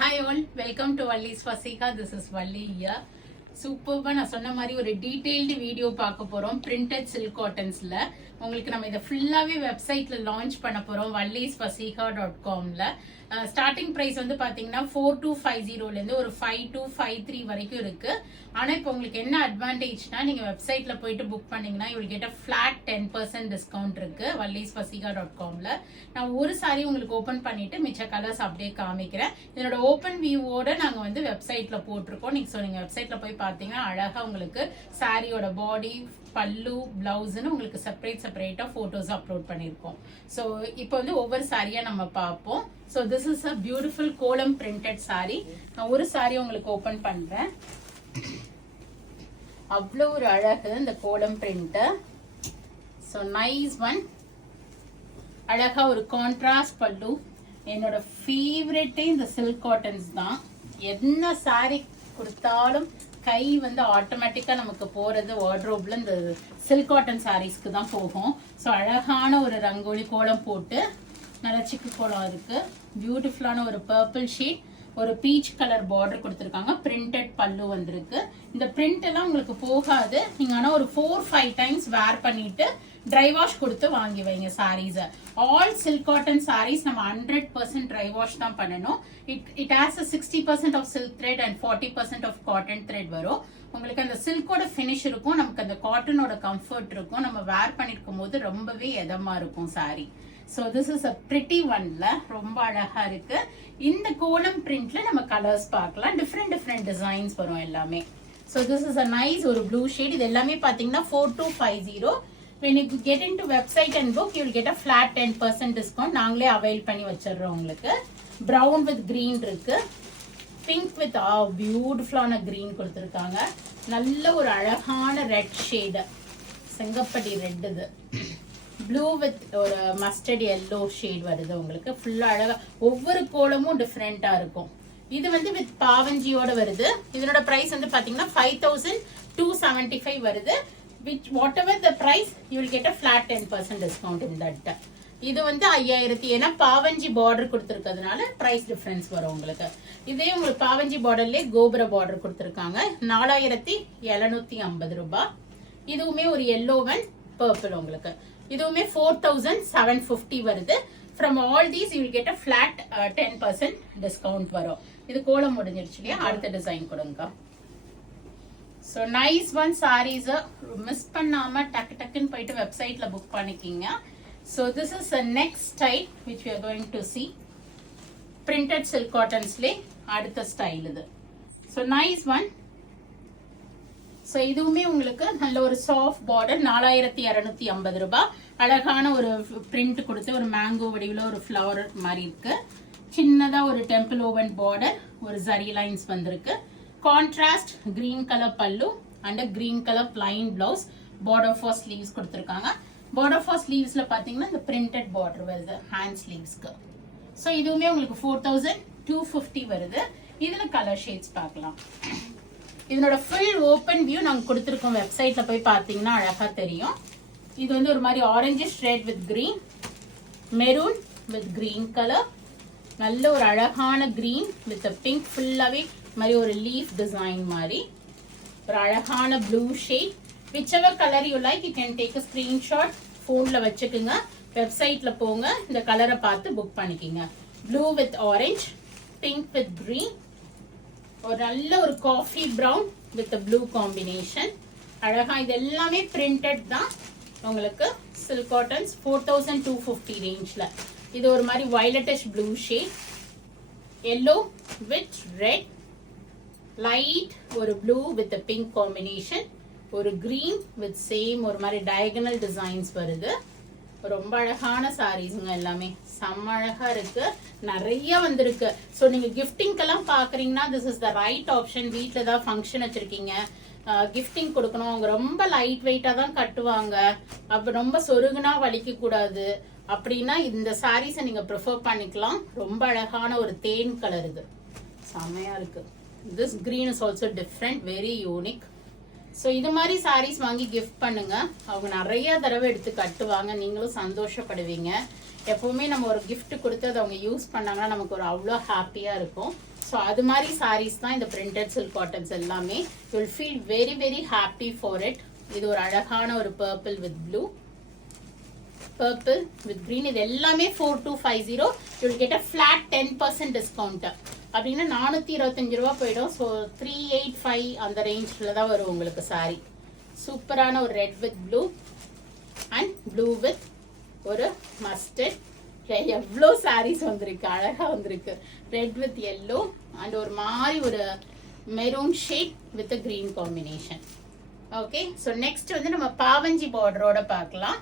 Hi all, welcome to Valli's Fasika. This is Valli here. சூப்பர்பா நான் சொன்ன மாதிரி ஒரு டீடைல்டு வீடியோ பார்க்க போறோம். பிரிண்டட் சில்க் காட்டன்ஸ்ல உங்களுக்கு நம்ம இதை ஃபுல்லாவே வெப்சைட்ல லான்ச் பண்ண போறோம். vallisfasika.comல ஸ்டார்டிங் பிரைஸ் வந்து பாத்தீங்கன்னா 4250 இருந்து ஒரு 5253 வரைக்கும் இருக்கு. ஆனா இப்போ உங்களுக்கு என்ன அட்வான்டேஜ்னா நீங்க வெப்சைட்ல போயிட்டு புக் பண்ணீங்கன்னா you will get a flat 10% discount இருக்கு vallisfasika.comல. நான் ஒரு சாரி உங்களுக்கு ஓபன் பண்ணிட்டு மிச்ச கலர்ஸ் அப்படியே காமிக்கிறேன். இதனோட ஓபன் வியூவோட நாங்க வந்து வெப்சைட்ல போட்டிருக்கோம். நீங்க வெப்சைட்ல போய் பாத்தீங்கன்னா அழகா உங்களுக்கு சாரியோட பாடி பல்லு பிளவுஸ்னு உங்களுக்கு செப்பரேட்டா போட்டோஸ் அப்லோட் பண்ணிருக்கோம். சோ இப்போ வந்து ஒவ்வொரு சாரியா நம்ம பார்ப்போம். So this is a beautiful கோலம் பிரிண்டட் சாரி. நான் ஒரு சாரி உங்களுக்கு ஓபன் பண்றேன். அவ்வளவு ஒரு அழகு இந்த கோலம் பிரிண்ட். So nice one. அழகா ஒரு கான்ட்ராஸ்ட் பல்லு. என்னோட ஃபேவரட்டே இந்த சில்க் காட்டன்ஸ் தான். என்ன சாரி கொடுத்தாலும் கை வந்து ஆட்டோமேட்டிக்கா நமக்கு போறது வார்ட்ரோப்ல இந்த சில்க் காட்டன் சாரீஸ்க்கு தான் போகும். ஸோ அழகான ஒரு ரங்கோலி கோலம் போட்டு நல்ல சிக்கு கோலம் இருக்கு. பியூட்டிஃபுல்லான ஒரு பர்பிள் ஷேட், ஒரு பீச் கலர் பார்டர் கொடுத்துருக்காங்க. பிரிண்டட் பல்லு வந்திருக்கு. இந்த பிரிண்ட் எல்லாம் உங்களுக்கு போகாது. நீங்க ஆனா ஒரு 4-5 டைம்ஸ் வேர் பண்ணிட்டு ட்ரை வாஷ் கொடுத்து வாங்கி வைங்க sarees. All silk cotton sarees நம்ம 100% ட்ரை வாஷ் தான் பண்ணணும். It has 60% of silk thread and 40% of cotton thread வரும். உங்களுக்கு அந்த சில்கோட ஃபினிஷ் இருக்கும், நமக்கு அந்த காட்டனோட கம்ஃபர்ட் இருக்கும். நம்ம வேர் பண்ணிருக்கும் போது ரொம்பவே எதமா இருக்கும் sorry. So this is a pretty ஒன்ல ரொம்ப அழகா இருக்கு. இந்த கோலம் பிரிண்ட்ல நம்ம கலர்ஸ் பார்க்கலாம். டிஃப்ரெண்ட் டிசைன்ஸ் வரும் எல்லாமே. So this is a nice ஒரு ப்ளூ ஷேட். இது எல்லாமே பாத்தீங்கன்னா 4250. when you get into website and book you will get a flat 10% discount. நாங்களே அவைல் பண்ணி வச்சிடுறோம் உங்களுக்கு. brown with green இருக்கு. pink with பியூட்டிஃபுல்லான green கொடுத்திருக்காங்க. நல்ல ஒரு அழகான ரெட் ஷேட், செங்கப்படி ரெட். இது ப்ளூ வித் ஒரு மஸ்டர்ட் எல்லோ ஷேட் வருது உங்களுக்கு. ஃபுல்லா அழகா ஒவ்வொரு கோலமும் டிஃப்ரெண்டா இருக்கும். இது வந்து வித் பாவஞ்சியோட வருது. இதனோட பிரைஸ் வந்து பாத்தீங்கன்னா 5275 வருது. which whatever the price you will get a flat 10% discount in that. இது வந்து 5000. ஏன்னா பாவஞ்சி பார்டர் கொடுத்திருக்கிறதுனால பிரைஸ் டிஃபரன்ஸ் வரும் உங்களுக்கு. இதே உங்களுக்கு பாவஞ்சி பார்டர்லயே கோபுர பார்டர் கொடுத்திருக்காங்க. 4750 ரூபாய். இதுவுமே ஒரு எல்லோ ஒன் பர்பிள் உங்களுக்கு. இதுவுமே 4750 வருது. From all these you will get a flat 10% discount வரும். இது கோலம் முடிஞ்சிருச்சு இல்லையா? அடுத்த டிசைன் கொடுங்க. So nice one sarees. Miss பண்ணாம டக்குன்னு போயிட்டு வெப்சைட்ல புக் பண்ணிக்கிங்க. So this is the next style which we are going to see. Printed silk cottonsle அடுத்த ஸ்டைல் இது. So nice one. So இதுவுமே உங்களுக்கு நல்ல ஒரு சாஃப்ட் பார்டர். 4250 ரூபாய். அழகான ஒரு பிரிண்ட் கொடுத்து ஒரு மேங்கோ வடிவுல ஒரு ஃப்ளவர் மாதிரி இருக்கு. சின்னதா ஒரு டெம்பிள் ஓவன் பார்டர், ஒரு ஜரி லைன்ஸ் வந்திருக்கு. கான்ட்ராஸ்ட் கிரீன் கலர் பல்லு and green colour plain blouse. Border for sleeves கொடுத்திருக்காங்க. பார்டர் ஃபார் ஸ்லீவ்ஸ்ல பாத்தீங்கன்னா இந்த பிரிண்டட் பார்டர் வருது ஹேண்ட் ஸ்லீவ்ஸ்க்கு. ஸோ இதுவுமே உங்களுக்கு 4250 வருது. இதுல கலர் ஷேட்ஸ் பார்க்கலாம். இதனோட ஃபுல் ஓப்பன் வியூ நாங்க கொடுத்திருக்கோம். வெப்சைட்ல போய் பாத்தீங்கன்னா அழகா தெரியும். இது வந்து ஒரு மாதிரி orange red with green, maroon with green colour, நல்ல ஒரு அழகான கிரீன் வித் பிங்க், ஃபுல்லாவே மாதிரி ஒரு லீஃப் டிசைன் மாதிரி ஒரு அழகான blue shade. whichever color you like you can take a screenshot, போன்ல வச்சுக்குங்க. வெப்சைட்ல போங்க, இந்த கலரை பார்த்து புக் பண்ணிக்கங்க. Blue with orange, pink with green, ஒரு நல்ல ஒரு coffee brown with blue combination. அழகா இது எல்லாமே பிரிண்டட் தான் உங்களுக்கு. Silk cottons 4250 ரேஞ்ச்ல. இது ஒரு மாதிரி violetish blue shade, yellow with red, light ஒரு ப்ளூ வித் பிங்க் காம்பினேஷன், ஒரு கிரீன் வித் சேம் ஒரு மாதிரி டயகனல் டிசைன்ஸ் வருது. ரொம்ப அழகான சாரீஸ்ங்க எல்லாமே. செம்ம அழகா இருக்கு. நிறைய வந்திருக்கு. ஸோ நீங்க கிஃப்டிங்கெல்லாம் பாக்குறீங்கன்னா this is the right option. வீட்டில் ஏதாவது ஃபங்க்ஷன் வச்சிருக்கீங்க, கிஃப்டிங் கொடுக்கணும், அவங்க ரொம்ப லைட் வெயிட்டா தான் கட்டுவாங்க, அப்ப ரொம்ப சொருகுனா வலிக்க கூடாது அப்படின்னா இந்த சாரீஸை நீங்க ப்ரிஃபர் பண்ணிக்கலாம். ரொம்ப அழகான ஒரு தேன் கலர். இது செம்மையா இருக்கு. This green is also different, very unique. So இது மாதிரி சாரீஸ் வாங்கி கிஃப்ட் பண்ணுங்க. அவங்க நிறைய தடவை எடுத்து கட்டுவாங்க, நீங்களும் சந்தோஷப்படுவீங்க. எப்பவுமே நம்ம ஒரு கிஃப்ட் கொடுத்து அதை அவங்க யூஸ் பண்ணாங்கன்னா நமக்கு ஒரு அவ்வளோ ஹாப்பியா இருக்கும். ஸோ அது மாதிரி சாரீஸ் தான் இந்த பிரிண்டட் சில்க் காட்டன்ஸ் எல்லாமே. You will feel very very happy for it. இது ஒரு அழகான ஒரு purple with blue, purple with green. இது எல்லாமே 4250. you will get a flat 10% discount. அப்படின்னா 425 ரூபாய் போயிடும். ஸோ 385 அந்த ரேஞ்சில் தான் வரும் உங்களுக்கு சாரி. சூப்பரான ஒரு red with blue and blue with ஒரு மஸ்டர்ட். எவ்வளோ சாரீஸ் வந்திருக்கு, அழகா வந்திருக்கு. ரெட் வித் எல்லோ அண்ட் ஒரு மாதிரி ஒரு maroon shade with green combination. Okay, so next வந்து நம்ம பாவஞ்சி பார்டரோட பார்க்கலாம்.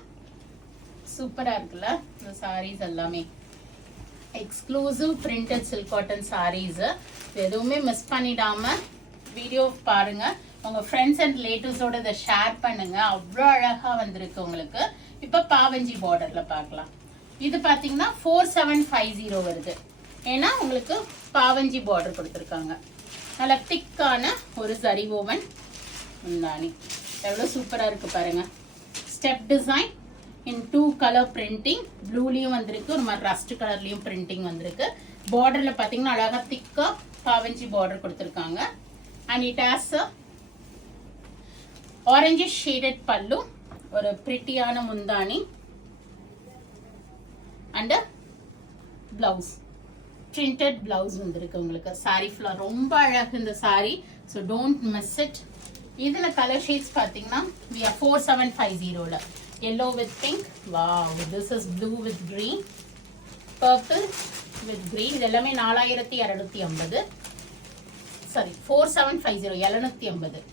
சூப்பரா இருக்குல்ல இந்த சாரீஸ் எல்லாமே. Exclusive printed silk cotton sarees. எதுவுமே மிஸ் பண்ணிடாம வீடியோ பாருங்க, உங்க ஃப்ரெண்ட்ஸ் அண்ட் ரிலேட்டிவ்ஸோட இதை ஷேர் பண்ணுங்க. அவ்வளோ அழகா வந்திருக்கு உங்களுக்கு. இப்ப பாவஞ்சி பார்டர்ல பார்க்கலாம். இது பாத்தீங்கன்னா 4750 வருது. ஏன்னா உங்களுக்கு பாவஞ்சி பார்டர் கொடுத்துருக்காங்க. நல்ல திக்கான ஒரு சரி ஓவன் முந்தானி. எவ்வளவு சூப்பரா இருக்கு பாருங்க. Step design in 2 color printing. ப்ளூலயும் வந்திருக்கு, ஒரு மாதிரி ரஸ்ட் கலர்லயும் பிரிண்டிங் வந்திருக்கு. பார்டர்ல பாத்தீங்கன்னா அழகா திக்கா பாவஞ்சி பார்டர் கொடுத்திருக்காங்க. and it has a orange shaded pallu, ஒரு பிரிட்டியான முந்தானி and a blouse, printed blouse வந்திருக்கு உங்களுக்கு. saree floor ரொம்ப அழகு இந்த saree, so don't miss it. இதுல கலர் ஷேட்ஸ் பாத்தீங்கன்னா we are 4750 ல yellow with pink. Wow, this is blue with green, purple with green. இது எல்லாமே 4250. சாரி 4750 750.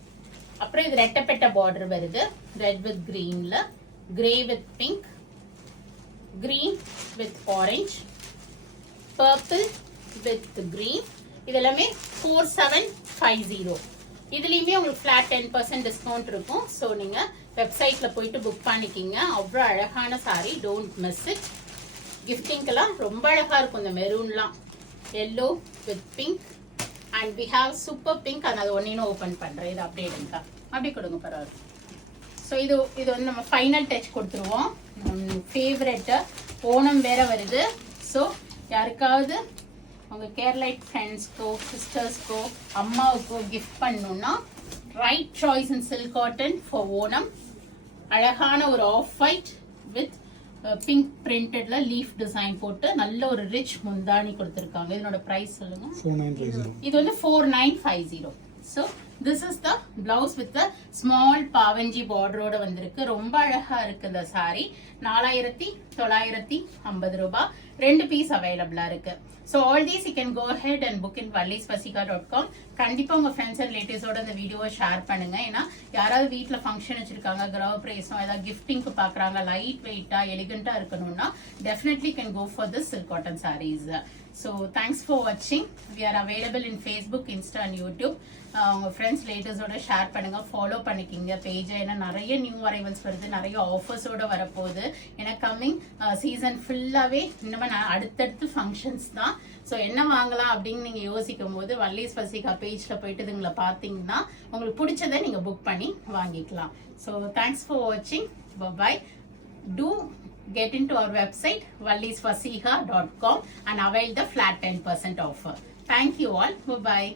அப்புறம் இது ரெட்டப்பட்ட பார்டர் வருது. ரெட் வித் கிரீன்ல, grey with pink, green with orange, purple with green. இது எல்லாமே 4750. இதுலயுமே உங்களுக்கு ஃபிளாட் 10% டிஸ்கவுண்ட் இருக்கும். ஸோ நீங்க வெப்சைட்ல போயிட்டு புக் பண்ணிக்கிங்க. அவ்வளோ அழகான சாரி, டோன்ட் மிஸ் இட். கிஃப்டிங்கெல்லாம் ரொம்ப அழகா இருக்கும். இந்த மெரூன்லாம் yellow with pink and we have super pink. அது ஒன்னு ஓப்பன் பண்றேன். இது அப்படியே எடுங்க, அப்படி கொடுங்க பரவாயில்ல. ஸோ இது வந்து நம்ம ஃபைனல் டச் கொடுத்துருவோம். ஃபேவரட் ஓணம் வேற வருது. ஸோ யாருக்காவது உங்க கேரளைட் ஃப்ரெண்ட்ஸ்க்கோ சிஸ்டர்ஸ்க்கோ அம்மாவுக்கோ கிஃப்ட் பண்ணணும்னா right choice in silk cotton for Onam. அழகான ஒரு ஆஃப் ஒயிட் வித் பிங்க் பிரிண்டட்ல லீஃப் டிசைன் போட்டு நல்ல ஒரு ரிச் முந்தானி கொடுத்துருக்காங்க. இதனோட பிரைஸ் சொல்லுங்க. 4950. இது வந்து 4950. So this is the blouse with small பாவஞ்சி பார்டரோட வந்திருக்கு. ரொம்ப அழகா இருக்கு இந்த சாரி. 4950 ரூபாய். 2 பீஸ் அவைலபிளா இருக்கு. So all these you can go ahead and book in vallisvasika.com. கண்டிப்பா உங்க ஃப்ரெண்ட்ஸ் அண்ட் ரிலேட்டிவ்ஸோட இந்த வீடியோவை ஷேர் பண்ணுங்க. ஏன்னா யாராவது வீட்ல ஃபங்க்ஷன் வச்சிருக்காங்க, கிரவ பிரேசம், ஏதாவது கிஃப்டிங்க்கு பாக்குறாங்க, லைட் வெயிட்டா எலிகண்டா இருக்கணும்னா definitely can go for this silk cotton sarees. So thanks for watching. We are available in Facebook, Insta and YouTube. உங்க ஃப்ரெண்ட்ஸ் ரிலேட்டிவ்ஸோட ஷேர் பண்ணுங்க, ஃபாலோ பண்ணிக்கிங்க பேஜ். ஏன்னா நிறைய நியூ அரைவல்ஸ் வருது, நிறைய ஆஃபர்ஸோட வரப்போகுது. ஏன்னா கம்மிங் சீசன் ஃபுல்லாவே இன்னும் அடுத்தடுத்து ஃபங்க்ஷன்ஸ் தான். ஸோ என்ன வாங்கலாம் அப்படின்னு நீங்க யோசிக்கும் போது வள்ளீஸ் வசிகா பேஜ்ல போயிட்டு இதுங்களை பார்த்தீங்கன்னா உங்களுக்கு பிடிச்சதை நீங்க புக் பண்ணி வாங்கிக்கலாம். ஸோ தேங்க்ஸ் ஃபார் வாட்சிங். By. Do get into our website vallisvasika.com and avail the flat 10% offer. Thank you all. Bye bye.